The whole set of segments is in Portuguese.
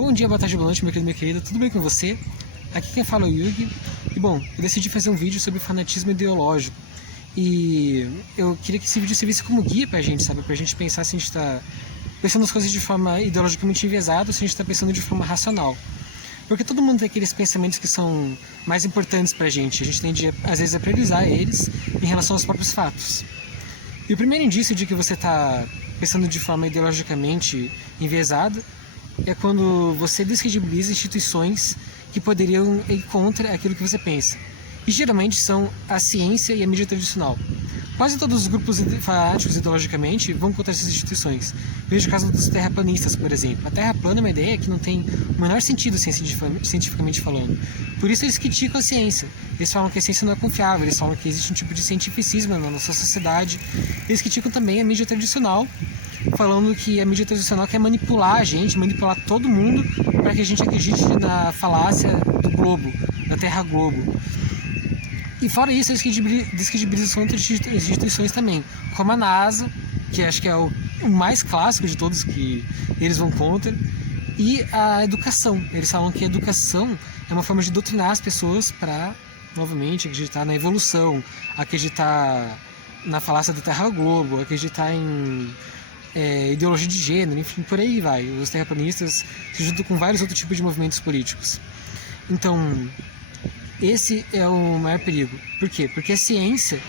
Bom dia, boa tarde, boa noite, meu querido, minha querida, tudo bem com você? Aqui quem fala é o Yugi. E bom, eu decidi fazer um vídeo sobre fanatismo ideológico. E eu queria que esse vídeo servisse como guia pra gente, sabe? Pra gente pensar se a gente tá pensando as coisas de forma ideologicamente enviesada ou se a gente tá pensando de forma racional. Porque todo mundo tem aqueles pensamentos que são mais importantes pra gente. A gente tende, às vezes, a priorizar eles em relação aos próprios fatos. E o primeiro indício de que você tá pensando de forma ideologicamente enviesada é quando você descredibiliza instituições que poderiam ir contra aquilo que você pensa. E geralmente são a ciência e a mídia tradicional. Quase todos os grupos fanáticos ideologicamente vão contra essas instituições. Veja o caso dos terraplanistas, por exemplo. A Terra plana é uma ideia que não tem o menor sentido cientificamente falando. Por isso eles criticam a ciência. Eles falam que a ciência não é confiável, eles falam que existe um tipo de cientificismo na nossa sociedade. Eles criticam também a mídia tradicional, falando que a mídia tradicional quer manipular a gente, manipular todo mundo para que a gente acredite na falácia do globo, da Terra Globo. E fora isso, eles descredibilizam outras instituições também, como a NASA, que acho que é o mais clássico de todos que eles vão contra, e a educação. Eles falam que a educação é uma forma de doutrinar as pessoas para, novamente, acreditar na evolução, acreditar na falácia da Terra Globo, acreditar em ideologia de gênero, enfim, por aí vai. Os terraplanistas se juntam com vários outros tipos de movimentos políticos. Então, esse é o maior perigo. Por quê? Porque a ciência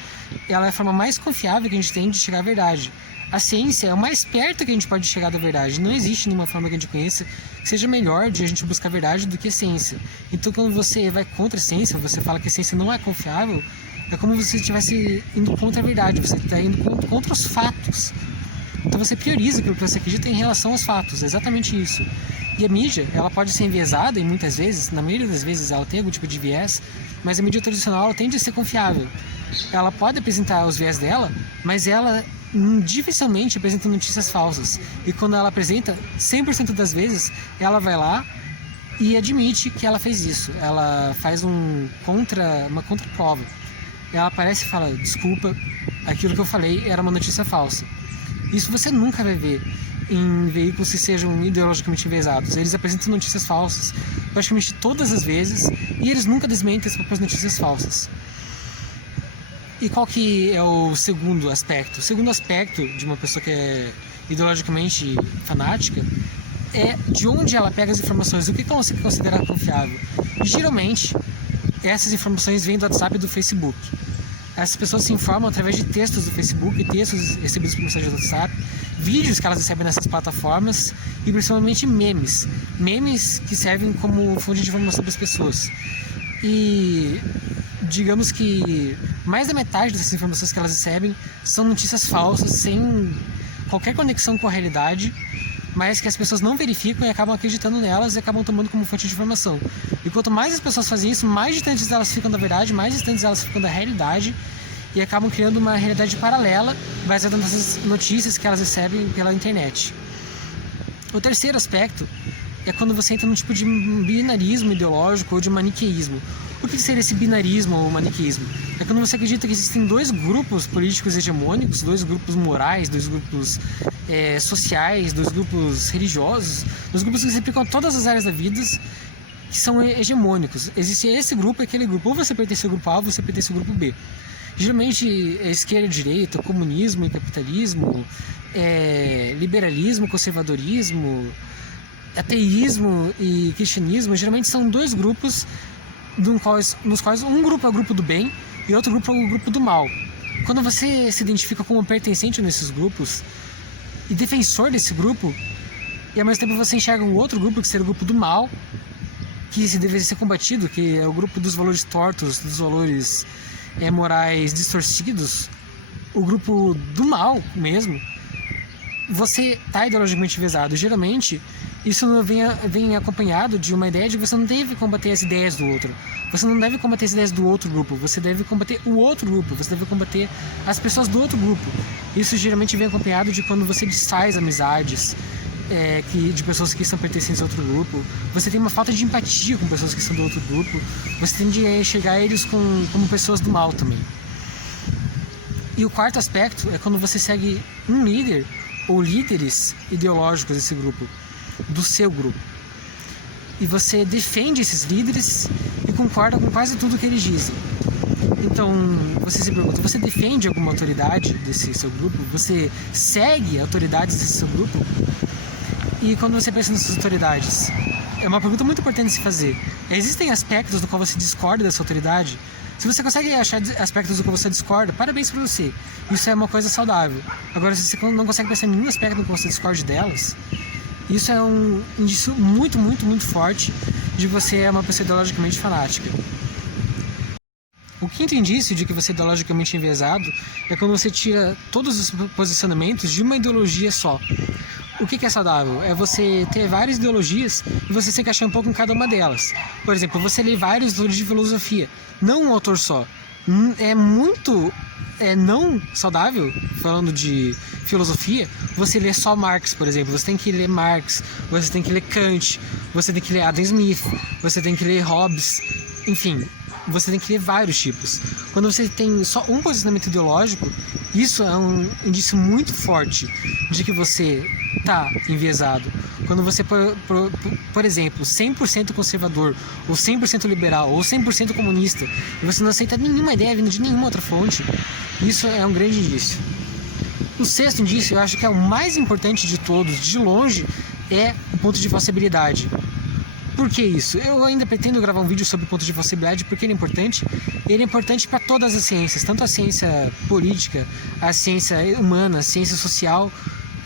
ela é a forma mais confiável que a gente tem de chegar à verdade. A ciência é o mais perto que a gente pode chegar da verdade. Não existe nenhuma forma que a gente conheça que seja melhor de a gente buscar a verdade do que a ciência. Então, quando você vai contra a ciência, você fala que a ciência não é confiável, é como se você estivesse indo contra a verdade, você está indo contra os fatos. Então você prioriza aquilo que você acredita em relação aos fatos, é exatamente isso. E a mídia, ela pode ser enviesada e muitas vezes, na maioria das vezes ela tem algum tipo de viés, mas a mídia tradicional ela tende a ser confiável. Ela pode apresentar os viés dela, mas ela dificilmente apresenta notícias falsas. E quando ela apresenta, 100% das vezes, ela vai lá e admite que ela fez isso. Ela faz uma contraprova. Ela aparece e fala, desculpa, aquilo que eu falei era uma notícia falsa. Isso você nunca vai ver em veículos que sejam ideologicamente enviesados. Eles apresentam notícias falsas praticamente todas as vezes e eles nunca desmentem as próprias notícias falsas. E qual que é o segundo aspecto? O segundo aspecto de uma pessoa que é ideologicamente fanática é de onde ela pega as informações, o que ela se considera confiável. E, geralmente, essas informações vêm do WhatsApp e do Facebook. Essas pessoas se informam através de textos do Facebook, textos recebidos por mensagem do WhatsApp, vídeos que elas recebem nessas plataformas e principalmente memes. Memes que servem como fonte de informação para as pessoas. E digamos que mais da metade dessas informações que elas recebem são notícias falsas, sem qualquer conexão com a realidade, mas que as pessoas não verificam e acabam acreditando nelas e acabam tomando como fonte de informação. E quanto mais as pessoas fazem isso, mais distantes elas ficam da verdade, mais distantes elas ficam da realidade e acabam criando uma realidade paralela baseada nessas notícias que elas recebem pela internet. O terceiro aspecto é quando você entra num tipo de binarismo ideológico ou de maniqueísmo. O que seria esse binarismo ou maniqueísmo? É quando você acredita que existem dois grupos políticos hegemônicos, dois grupos morais, dois grupos sociais, dois grupos religiosos, dois grupos que se aplicam a todas as áreas da vida, que são hegemônicos. Existe esse grupo e aquele grupo. Ou você pertence ao grupo A ou você pertence ao grupo B. Geralmente, esquerda e direita, comunismo e capitalismo, liberalismo, conservadorismo, ateísmo e cristianismo, geralmente são dois grupos nos quais um grupo é o grupo do bem e outro grupo é o grupo do mal. Quando você se identifica como pertencente nesses grupos e defensor desse grupo, e ao mesmo tempo você enxerga um outro grupo, que seria o grupo do mal, que deveria ser combatido, que é o grupo dos valores tortos, dos valores morais distorcidos, o grupo do mal mesmo, você está ideologicamente enviesado. Geralmente, isso vem acompanhado de uma ideia de que você não deve combater as ideias do outro. Você não deve combater as ideias do outro grupo. Você deve combater o outro grupo. Você deve combater as pessoas do outro grupo. Isso geralmente vem acompanhado de quando você desfaz amizades de pessoas que são pertencentes a outro grupo. Você tem uma falta de empatia com pessoas que são do outro grupo. Você tende a enxergar eles como pessoas do mal também. E o quarto aspecto é quando você segue um líder ou líderes ideológicos desse grupo, do seu grupo. e você defende esses líderes e concorda com quase tudo que eles dizem. Então, você se pergunta, você defende alguma autoridade desse seu grupo? Você segue autoridades desse seu grupo? E quando você pensa nessas autoridades, é uma pergunta muito importante de se fazer. Existem aspectos do qual você discorda dessa autoridade? Se você consegue achar aspectos do qual você discorda, parabéns pra você. Isso é uma coisa saudável. Agora, se você não consegue pensar em nenhum aspecto do qual você discorde delas, isso é um indício muito, muito, muito forte de que você é uma pessoa ideologicamente fanática. O quinto indício de que você é ideologicamente enviesado é quando você tira todos os posicionamentos de uma ideologia só. O que é saudável? É você ter várias ideologias e você se encaixar um pouco em cada uma delas. Por exemplo, você lê vários autores de filosofia, não um autor só. É muito não saudável, falando de filosofia, você ler só Marx, por exemplo. Você tem que ler Marx, você tem que ler Kant, você tem que ler Adam Smith, você tem que ler Hobbes, enfim, você tem que ler vários tipos. Quando você tem só um posicionamento ideológico, isso é um indício muito forte de que você está enviesado. Quando você, por exemplo, 100% conservador, ou 100% liberal, ou 100% comunista, e você não aceita nenhuma ideia vindo de nenhuma outra fonte, isso é um grande indício. O sexto indício, eu acho que é o mais importante de todos, de longe, é o ponto de falsibilidade. Por que isso? Eu ainda pretendo gravar um vídeo sobre o ponto de falsibilidade porque ele é importante. Ele é importante para todas as ciências, tanto a ciência política, a ciência humana, a ciência social,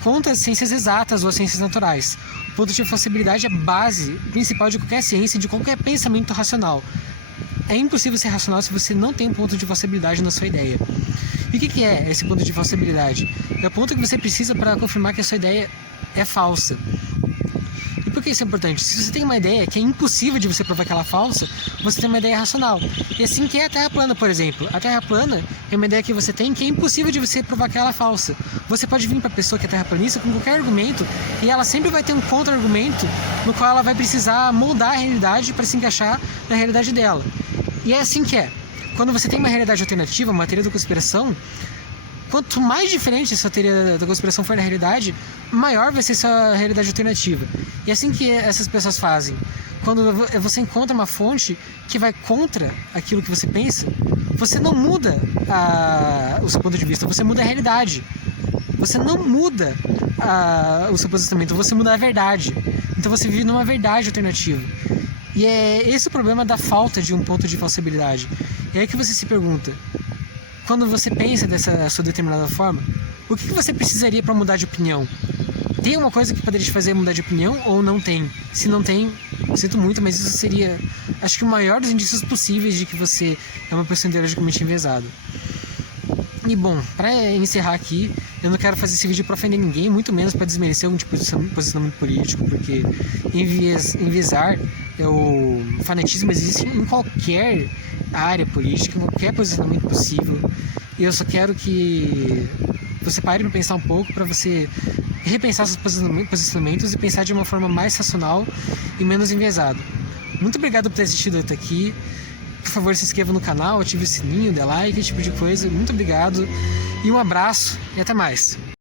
quanto as ciências exatas ou as ciências naturais. O ponto de falsibilidade é a base principal de qualquer ciência e de qualquer pensamento racional. É impossível ser racional se você não tem um ponto de falsibilidade na sua ideia. E o que é esse ponto de falsibilidade? É o ponto que você precisa para confirmar que a sua ideia é falsa. E por que isso é importante? Se você tem uma ideia que é impossível de você provar que ela é falsa, você tem uma ideia racional. E assim que é a Terra plana, por exemplo. A Terra plana é uma ideia que você tem que é impossível de você provar que ela é falsa. Você pode vir para a pessoa que é terraplanista com qualquer argumento e ela sempre vai ter um contra-argumento no qual ela vai precisar moldar a realidade para se encaixar na realidade dela. E é assim que é. Quando você tem uma realidade alternativa, uma teoria da conspiração, quanto mais diferente essa teoria da conspiração for da realidade, maior vai ser essa realidade alternativa. E é assim que essas pessoas fazem. Quando você encontra uma fonte que vai contra aquilo que você pensa, você não muda o seu ponto de vista, você muda a realidade. Você não muda o seu posicionamento, você muda a verdade. Então você vive numa verdade alternativa. E é esse o problema da falta de um ponto de falsibilidade. É aí que você se pergunta, quando você pensa dessa sua determinada forma, o que você precisaria para mudar de opinião? Tem uma coisa que poderia te fazer mudar de opinião ou não tem? Se não tem, sinto muito, mas isso seria, acho que o maior dos indícios possíveis de que você é uma pessoa ideologicamente enviesada. E bom, para encerrar aqui, eu não quero fazer esse vídeo para ofender ninguém, muito menos para desmerecer algum tipo de posicionamento político, porque enviesar, o fanatismo existe em qualquer área política, em qualquer posicionamento possível. E eu só quero que você pare para pensar um pouco, para você repensar seus posicionamentos e pensar de uma forma mais racional e menos enviesado. Muito obrigado por ter assistido até aqui. Por favor, se inscreva no canal, ative o sininho, dê like, esse tipo de coisa. Muito obrigado e um abraço e até mais.